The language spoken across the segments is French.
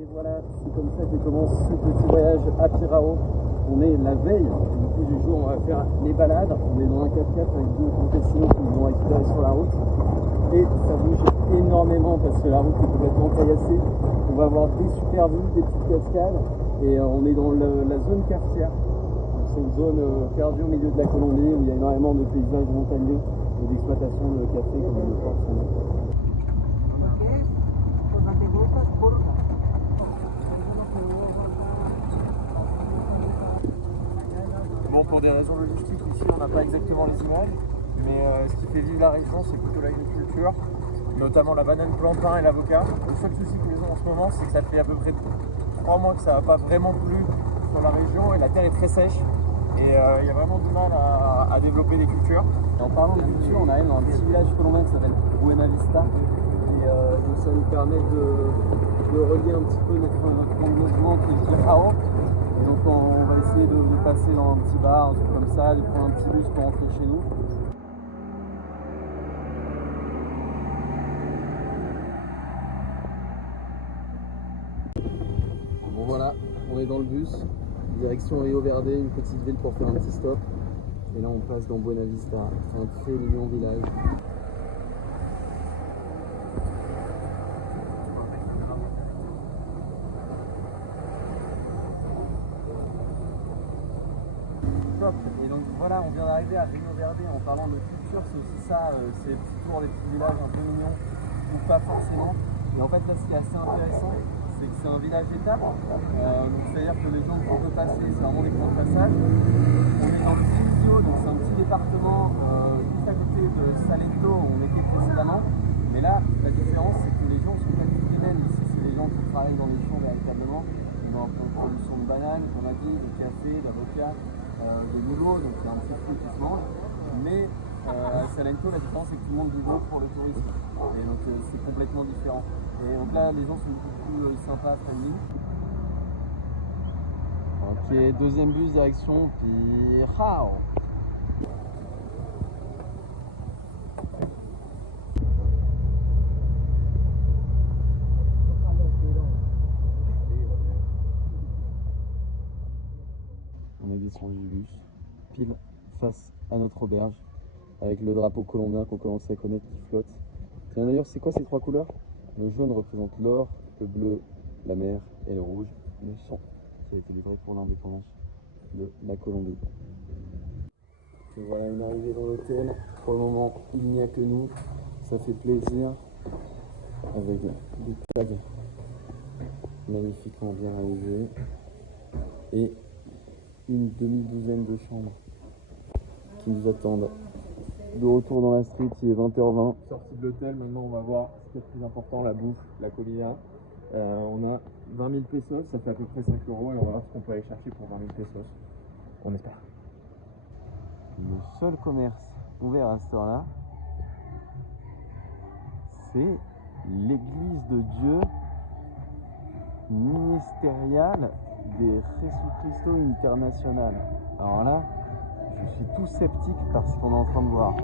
Et voilà, c'est comme ça que commence ce petit voyage à Pirao. On est la veille du jour, on va faire les balades. On est dans un 4x4 avec deux campesinos qui nous ont récupérés sur la route. Et ça bouge énormément parce que la route est complètement caillassée. On va avoir des super vues, des petites cascades. Et on est dans la zone cafetière. C'est une zone perdue au milieu de la Colombie où il y a énormément de paysages montagneux et d'exploitation de café comme on le porte son nom. Bon, pour des raisons logistiques, ici on n'a pas exactement les images, mais ce qui fait vivre la région, c'est plutôt l'agriculture, notamment la banane plantain et l'avocat. Le seul souci que les gens ont en ce moment, c'est que ça fait à peu près 3 mois que ça n'a pas vraiment plu sur la région et la terre est très sèche. Et il y a vraiment du mal à développer des cultures. Et en parlant de culture, on arrive dans un petit village colombien qui s'appelle Buena Vista. Et donc ça nous permet de relier un petit peu notre logement qui est Pirao. Et donc on va essayer de passer dans un petit bar, un truc comme ça, de prendre un petit bus pour rentrer chez nous. Bon voilà, on est dans le bus, direction Rio Verde, une petite ville pour faire un petit stop. Et là on passe dans Buena Vista, c'est un très mignon village. Et donc voilà, on vient d'arriver à Rio Verde. En parlant de culture, c'est aussi ça, c'est le petit tour des petits villages un peu mignons, ou pas forcément. Et en fait là, ce qui est assez intéressant, c'est que c'est un village étape. Donc c'est-à-dire que les gens vont repasser, c'est vraiment des points de passage. On est dans le Quindío, donc c'est un petit département juste à côté de Salento où on était précédemment. Mais là, la différence, c'est que les gens sont pas tous les mêmes. Ici, c'est des gens qui travaillent dans les champs véritablement. On a une production de bananes, on a dit, de café, d'avocat. Des mulots, donc il y a un petit fruit qui se mange. Mais à Salento, la différence c'est que tout le monde vit pour le tourisme. Et donc c'est complètement différent. Et donc là, les gens sont beaucoup plus sympas, friendly. Ok, deuxième bus direction Pirao. On est descendu du bus, pile face à notre auberge, avec le drapeau colombien qu'on commence à connaître qui flotte. Tiens, d'ailleurs, c'est quoi ces 3 couleurs? Le jaune représente l'or, le bleu, la mer, et le rouge, le sang, qui a été livré pour l'indépendance de la Colombie. Et voilà une arrivée dans l'hôtel. Pour le moment, il n'y a que nous. Ça fait plaisir, avec des tags magnifiquement bien réalisés et une demi-douzaine de chambres qui nous attendent. De retour dans la street, il est 20h20. Sortie de l'hôtel, maintenant on va voir ce qui est le plus important, la bouffe, la comida. On a 20 000 pesos, ça fait à peu près 5 euros et on va voir ce qu'on peut aller chercher pour 20 000 pesos. On espère. Le seul commerce ouvert à cette heure-là, c'est l'église de Dieu ministériale des Jesucristo International. Alors là, je suis tout sceptique par ce qu'on est en train de voir.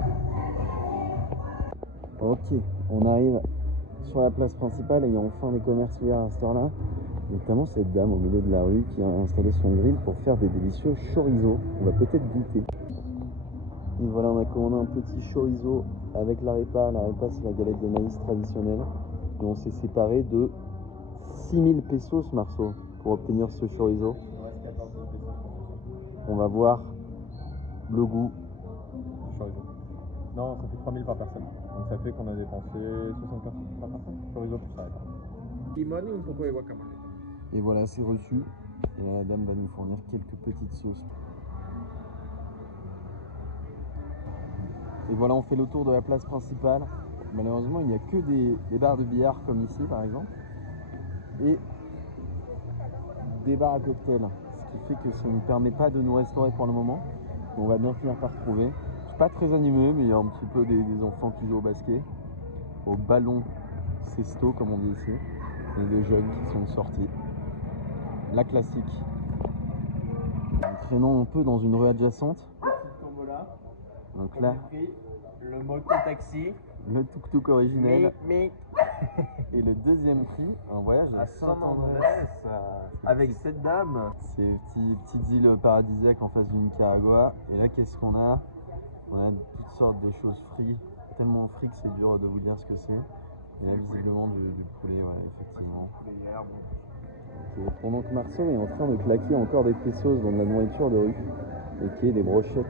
Ok, on arrive sur la place principale et il y a enfin des commerces ouverts à cette heure-là. Notamment cette dame au milieu de la rue qui a installé son grill pour faire des délicieux chorizo. On va peut-être goûter. Et voilà, on a commandé un petit chorizo avec l'arepa. L'arepa, c'est la galette de maïs traditionnelle. Et on s'est séparé de 6 000 pesos, Marceau, pour obtenir ce chorizo. On va voir le goût du chorizo. Non, ça fait 3 000 par personne. Donc ça fait qu'on a dépensé 75 par personne. Chorizo plus arepa. Limón y un poco de guacamole. Et voilà, c'est reçu. Et là, la dame va nous fournir quelques petites sauces. Et voilà, on fait le tour de la place principale. Malheureusement, il n'y a que des bars de billard comme ici, par exemple. Et des bars à cocktails. Ce qui fait que ça ne nous permet pas de nous restaurer pour le moment. Mais on va bien finir par trouver. C'est pas très animé, mais il y a un petit peu des enfants qui jouent au basket. Au ballon cesto, comme on dit ici. Et des jeunes qui sont sortis. La classique. Nous traînons un peu dans une rue adjacente. Petite tombola. Donc là, Le moto taxi. le tuk-tuk originel. Mais Et le deuxième prix, un voyage à Saint-André. Avec cette dame. C'est petite île paradisiaque en face du Nicaragua. Et là, qu'est-ce qu'on a? On a toutes sortes de choses frites. Tellement frites que c'est dur de vous dire ce que c'est. Et là, visiblement, du poulet, ouais, effectivement. Ok, pendant que Marceau est en train de claquer encore des pesos dans de la nourriture de rue, et qui est des brochettes,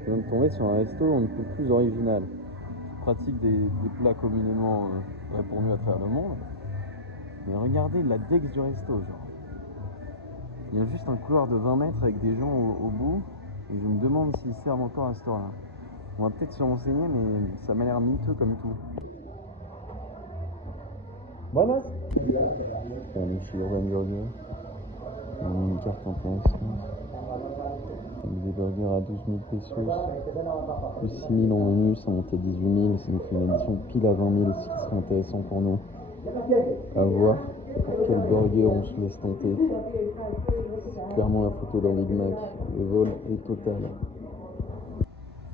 je viens de tomber sur un resto on ne peut plus original. Qui pratique des plats communément répandus à travers le monde. Mais regardez la dex du resto, genre. Il y a juste un couloir de 20 mètres avec des gens au bout, et je me demande s'ils servent encore à ce temps-là. On va peut-être se renseigner, mais ça m'a l'air miteux comme tout. Buenas. Un Chiloran Burger, une carte intéressante. Avec des burgers à 12 000 pesos, plus 6 000 en menu, ça monte à 18 000, ça nous fait une addition pile à 20 000, ce qui serait intéressant pour nous. À voir pour quel burger on se laisse tenter. C'est clairement la photo d'un Big Mac, le vol est total.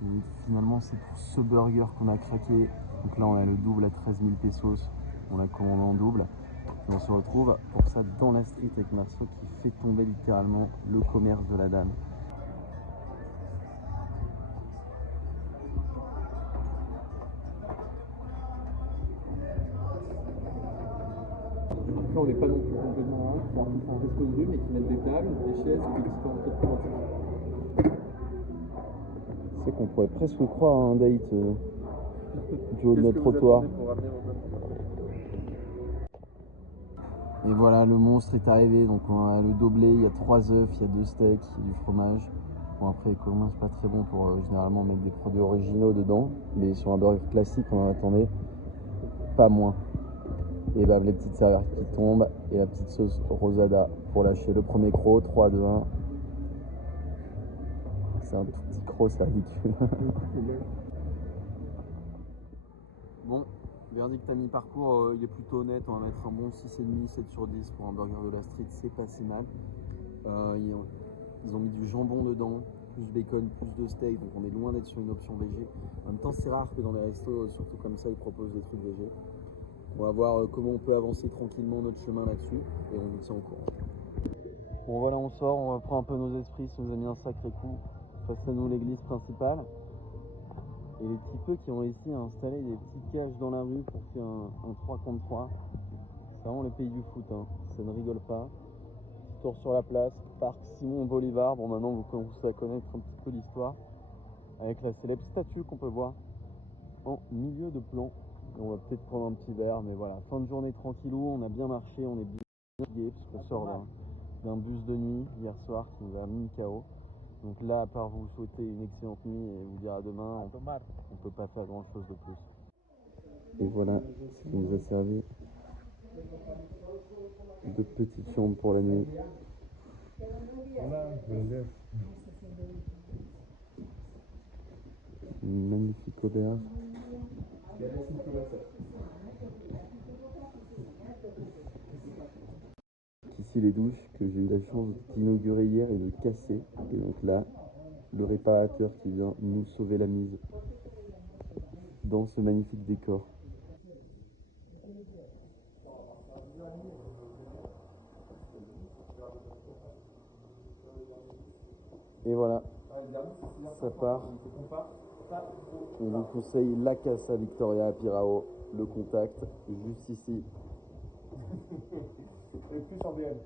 Et finalement, c'est pour ce burger qu'on a craqué. Donc là, on a le double à 13 000 pesos, on l'a commandé en double. Et on se retrouve pour ça dans la street avec Marceau qui fait tomber littéralement le commerce de la dame. Là, on n'est pas non plus complètement loin. C'est un resto de rue, mais qui mettent des tables, des chaises et des petites enquêtes thématiques. C'est qu'on pourrait presque croire à un date du haut de notre trottoir. Et voilà, le monstre est arrivé. Donc on a le doblé, il y a 3 œufs, il y a 2 steaks, il y a du fromage. Bon après, comment c'est pas très bon pour généralement mettre des produits originaux dedans. Mais sur un burger classique, on en attendait pas moins. Et bah les petites serviettes qui tombent et la petite sauce rosada pour lâcher le premier croc. 3, 2, 1. C'est un tout petit croc, c'est ridicule. Bon, verdict à mi-parcours, il est plutôt honnête. On va mettre un bon 6,5, 7 sur 10 pour un burger de la street, c'est pas si mal. Ils ont mis du jambon dedans, plus bacon, plus de steak, donc on est loin d'être sur une option végé. En même temps, c'est rare que dans les restos, surtout comme ça, ils proposent des trucs végé. On va voir comment on peut avancer tranquillement notre chemin là-dessus et on vous tient au courant. Bon voilà, on sort, on reprend un peu nos esprits, ça nous a mis un sacré coup. Face à nous, l'église principale. Et les petits peu qui ont réussi à installer des petites cages dans la rue pour faire un 3 contre 3. C'est vraiment le pays du foot, hein. Ça ne rigole pas. Tour sur la place, parc Simon Bolivar. Bon, maintenant vous commencez à connaître un petit peu l'histoire. Avec la célèbre statue qu'on peut voir en milieu de plan. Et on va peut-être prendre un petit verre, mais voilà. Fin de journée tranquillou, on a bien marché, on est bien fatigué parce qu'on sort d'un bus de nuit hier soir qui nous a mis KO. Donc là, à part vous souhaiter une excellente nuit et vous dire à demain, on peut pas faire grand chose de plus. Et voilà ce qui nous a servi de petite chambre pour la nuit. Une magnifique auberge. Ici les douches que j'ai eu la chance d'inaugurer hier et de casser. Et donc là, le réparateur qui vient nous sauver la mise dans ce magnifique décor. Et voilà, ça part. On vous conseille la Casa Victoria à Pirao, le contact juste ici. Et plus en BM.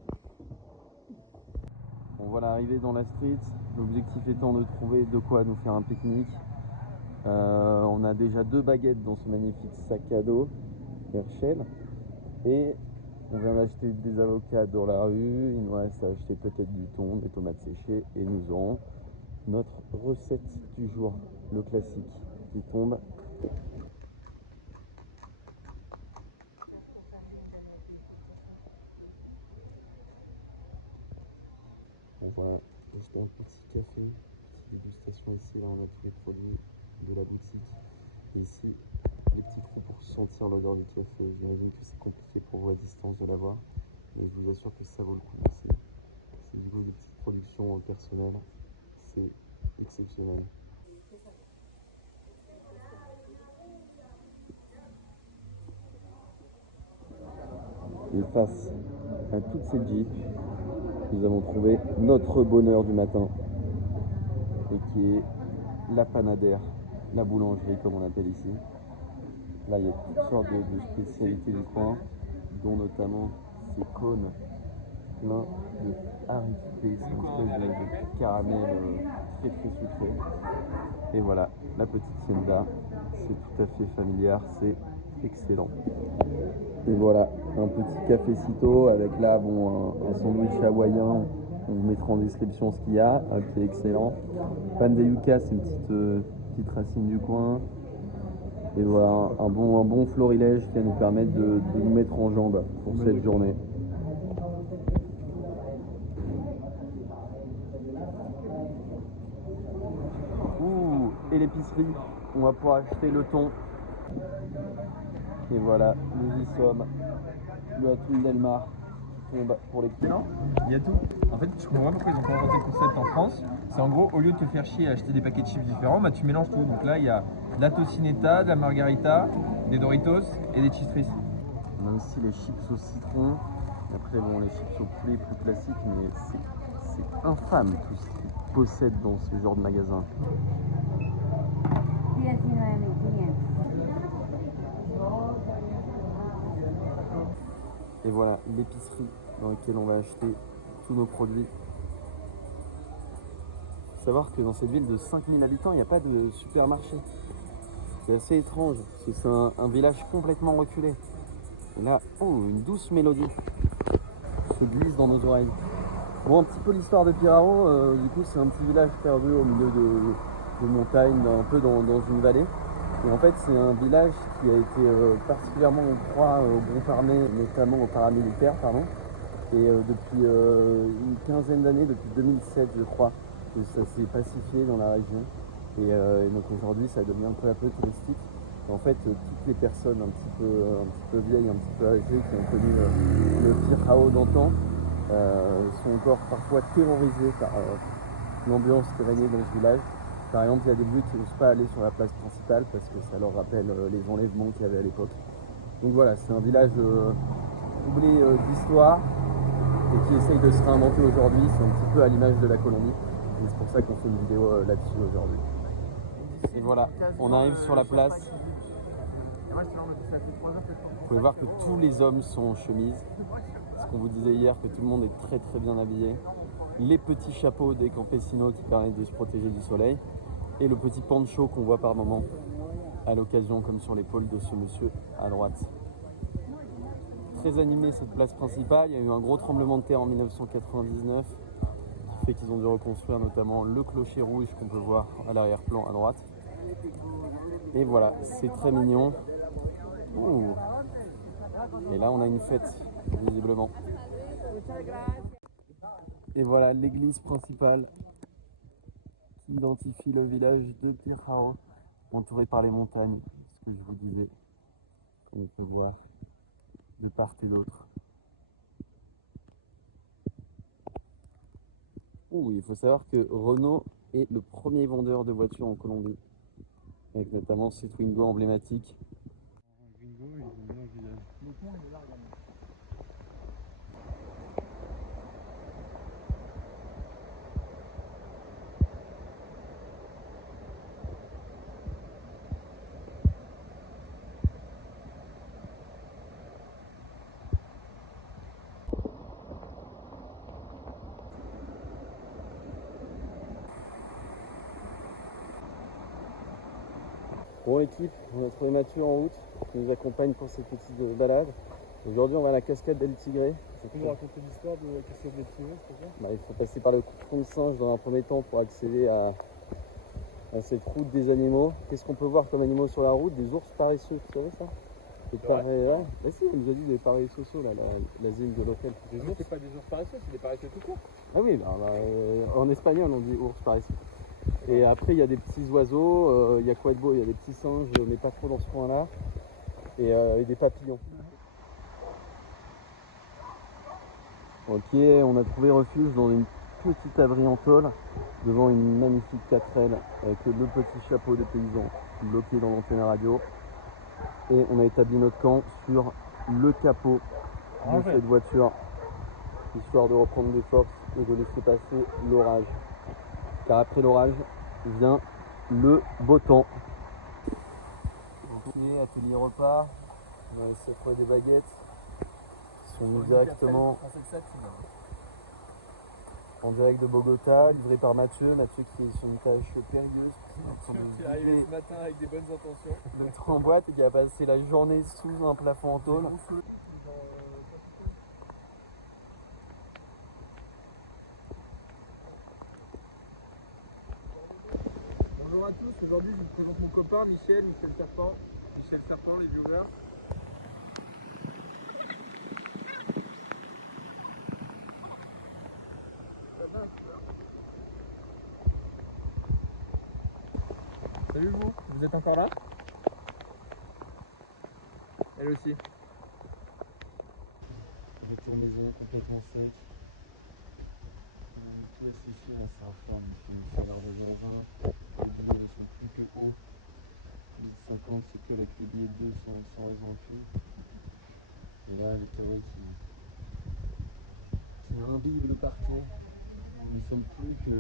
On va arriver dans la street, l'objectif étant de trouver de quoi nous faire un pique-nique. On a déjà 2 baguettes dans ce magnifique sac à dos Herschel. Et on vient d'acheter des avocats dans la rue, il nous reste à acheter peut-être du thon, des tomates séchées et nous aurons notre recette du jour, le classique qui tombe. On va acheter un petit café, petite dégustation ici, là on a tous les produits de la boutique. Et ici, les petits trous pour sentir l'odeur du café. J'imagine que c'est compliqué pour vous à distance de l'avoir, mais je vous assure que ça vaut le coup. C'est du coup des petites productions personnelles, c'est exceptionnel. Et face à toutes ces jeeps, nous avons trouvé notre bonheur du matin, et qui est la Panadère, la boulangerie comme on l'appelle ici. Là, il y a toutes sortes de spécialités du coin, dont notamment ces cônes pleins de arequipe, c'est une espèce de caramel très très sucré. Et voilà, la petite tienda, c'est tout à fait familiar, c'est excellent. Et voilà, un petit cafécito avec là, bon, un sandwich hawaïen. On vous mettra en description ce qu'il y a, qui est excellent. Pan de yucca, c'est une petite racine du coin. Et voilà, un bon florilège qui va nous permettre de nous mettre en jambes pour cette journée. Ouh, et l'épicerie, on va pouvoir acheter le thon. Et voilà, nous y sommes. Le Hatun Delmar pour les clients. Il y a tout. En fait, je comprends pas pourquoi ils ont pas inventé le concept en France. C'est en gros, au lieu de te faire chier à acheter des paquets de chips différents, bah, tu mélanges tout. Donc là, il y a de la tocineta, de la margarita, des Doritos et des cheese fries. On a aussi les chips au citron. Après, bon, les chips au poulet plus classiques, mais c'est infâme tout ce qu'ils possèdent dans ce genre de magasin. Et voilà l'épicerie dans laquelle on va acheter tous nos produits. Il faut savoir que dans cette ville de 5000 habitants, il n'y a pas de supermarché. C'est assez étrange, parce que c'est un village complètement reculé. Et là, oh, une douce mélodie se glisse dans nos oreilles. Bon, un petit peu l'histoire de Pirao, du coup c'est un petit village perdu au milieu de montagnes, un peu dans une vallée. Et en fait c'est un village qui a été particulièrement en proie aux groupes armés, notamment aux paramilitaires, pardon. Et depuis une quinzaine d'années, depuis 2007 je crois, que ça s'est pacifié dans la région. Et donc aujourd'hui ça devient peu à peu touristique. Et en fait toutes les personnes un petit peu vieilles, un petit peu âgées qui ont connu le Pirao d'antan, sont encore parfois terrorisés par l'ambiance qui régnait dans ce village. Par exemple, il y a des bleus qui n'osent pas aller sur la place principale parce que ça leur rappelle les enlèvements qu'il y avait à l'époque. Donc voilà, c'est un village troublé d'histoire et qui essaye de se réinventer aujourd'hui. C'est un petit peu à l'image de la Colombie. Et c'est pour ça qu'on fait une vidéo là-dessus aujourd'hui. Et voilà, on arrive sur la place. Vous pouvez voir que tous les hommes sont en chemise. Ce qu'on vous disait hier, que tout le monde est très très bien habillé. Les petits chapeaux des campesinos qui permettent de se protéger du soleil. Et le petit poncho qu'on voit par moment à l'occasion, comme sur l'épaule de ce monsieur à droite. Très animée cette place principale. Il y a eu un gros tremblement de terre en 1999 qui fait qu'ils ont dû reconstruire notamment le clocher rouge qu'on peut voir à l'arrière-plan à droite. Et voilà, c'est très mignon. Ouh. Et là on a une fête, visiblement. Et voilà l'église principale qui identifie le village de Pirao, entouré par les montagnes, ce que je vous disais, comme on peut voir de part et d'autre. Ouh, il faut savoir que Renault est le premier vendeur de voitures en Colombie, avec notamment ces Twingo emblématiques. Bon équipe, on a trouvé Mathieu en route, qui nous accompagne pour cette petite balade. Aujourd'hui on va à la cascade d'El Tigre. Tu peux nous raconter l'histoire de la cascade d'El Tigre, s'il te plaît ? Il faut passer par le tronc de singe dans un premier temps pour accéder à cette route des animaux. Qu'est-ce qu'on peut voir comme animaux sur la route? Des ours paresseux, tu savais ça? Bah si, on nous a dit des paresseux, là, l'asile de l'hôtel. Des ours, c'est pas des ours paresseux, c'est des paresseux tout court. Ah oui, en espagnol on dit ours paresseux. Et après il y a des petits oiseaux, il y a quoi de beau? Il y a des petits singes, mais pas trop dans ce coin-là. Et des papillons. Ok, on a trouvé refuge dans une petite abri en tôle, devant une magnifique 4L avec le petit chapeau des paysans bloqué dans l'antenne radio. Et on a établi notre camp sur le capot de cette voiture, histoire de reprendre des forces et de laisser passer l'orage. Car après l'orage vient le beau temps. Ok, atelier repas, on va essayer de trouver des baguettes qui sont mises directement en direct de Bogota, livré par Mathieu. Mathieu qui est sur une tâche périlleuse. Qui est arrivé ce matin avec des bonnes intentions. De mettre en boîte et qui a passé la journée sous un plafond en tôle. Bonjour à tous, aujourd'hui je vous présente mon copain Michel Serpent. Michel Serpent, les viewers. Salut vous êtes encore là? Elle aussi. Retour maison complètement sec. Tout est séché, là, ça reforme, il fait une chaleur de 20. Les billets sont plus que hauts. Les 50, c'est que avec les billets de 2 sans raison aucune. Et là, les carreaux qui imbibent le parquet. Nous ne sommes plus que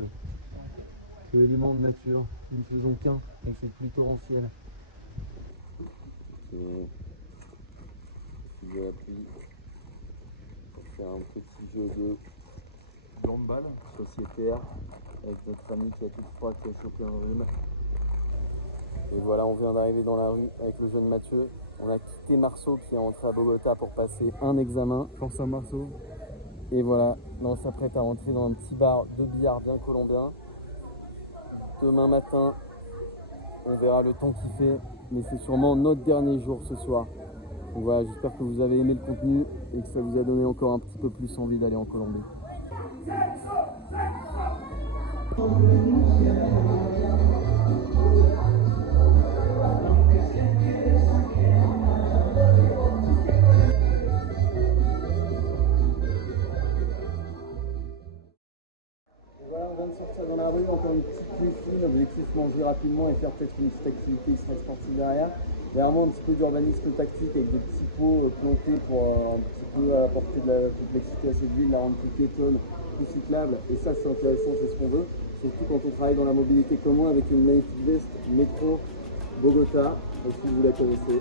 éléments de nature. Nous ne faisons qu'un avec cette pluie torrentielle. De la pluie pour faire un petit jeu de handball sociétaire avec notre ami qui a tout froid, qui a chopé un rhume. Et voilà, on vient d'arriver dans la rue avec le jeune Mathieu. On a quitté Marceau qui est rentré à Bogota pour passer un examen. Force à Marceau. Et voilà, là on s'apprête à rentrer dans un petit bar de billard bien colombien. Demain matin, on verra le temps qu'il fait, mais c'est sûrement notre dernier jour ce soir. Donc voilà, j'espère que vous avez aimé le contenu et que ça vous a donné encore un petit peu plus envie d'aller en Colombie. Voilà, on vient de sortir dans la rue, encore une petite nuit fine. L'objectif, manger rapidement et faire peut-être une petite activité extra sportive derrière. Derrière moi, un petit peu d'urbanisme tactique avec des petits pots plantés pour un petit peu apporter de la complexité à cette ville, la rendre plus piétonne, plus cyclable. Et ça, c'est intéressant, c'est ce qu'on veut. Surtout quand on travaille dans la mobilité commune avec une magnifique veste métro Bogota, si vous la connaissez.